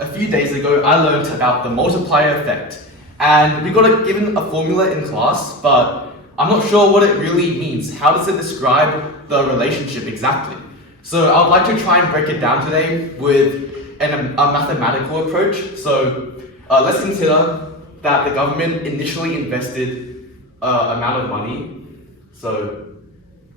a few days ago, I learned about the multiplier effect. And we got given a formula in class, but I'm not sure what it really means. How does it describe the relationship exactly? So I'd like to try and break it down today with a mathematical approach. So let's consider that the government initially invested amount of money. So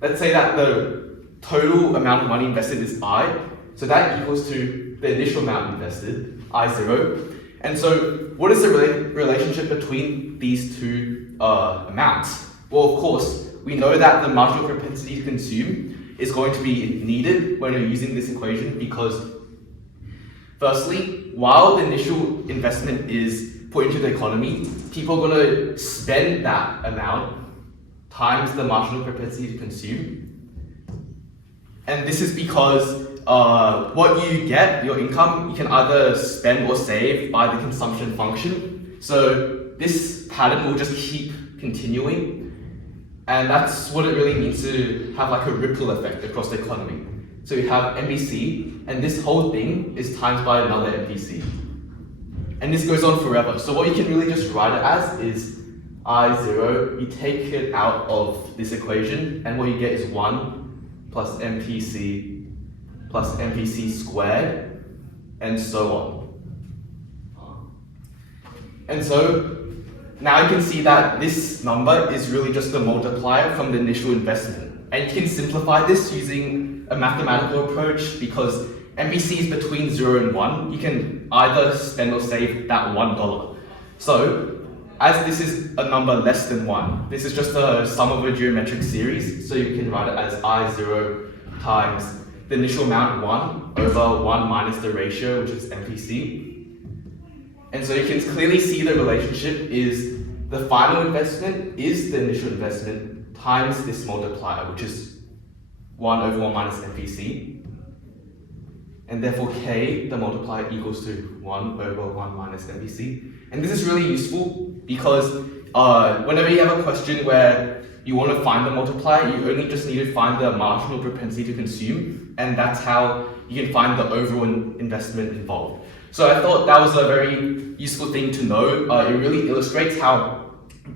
let's say that the total amount of money invested is I. So that equals to the initial amount invested, I0. And so what is the relationship between these two amounts? Well, of course, we know that the marginal propensity to consume is going to be needed when we're using this equation because, firstly, while the initial investment is put into the economy, people are going to spend that amount times the marginal propensity to consume. And this is because what you get, your income, you can either spend or save by the consumption function. So this pattern will just keep continuing. And that's what it really means to have like a ripple effect across the economy. So you have MPC, and this whole thing is times by another MPC. And this goes on forever. So what you can really just write it as is I0, you take it out of this equation, and what you get is 1 plus MPC plus MPC squared, and so on. And so now you can see that this number is really just a multiplier from the initial investment. And you can simplify this using a mathematical approach because MPC is between 0 and 1. You can either spend or save that $1. So as this is a number less than 1, this is just a sum of a geometric series. So you can write it as I0 times the initial amount 1 over 1 minus the ratio, which is MPC. And so you can clearly see the relationship is the final investment is the initial investment times this multiplier, which is 1 over 1 minus MPC. And therefore K, the multiplier, equals to 1 over 1 minus MPC. And this is really useful because whenever you have a question where you want to find the multiplier, you only just need to find the marginal propensity to consume, and that's how you can find the overall investment involved. So I thought that was a very useful thing to know. It really illustrates how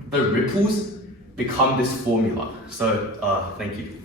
the ripples become this formula. So thank you.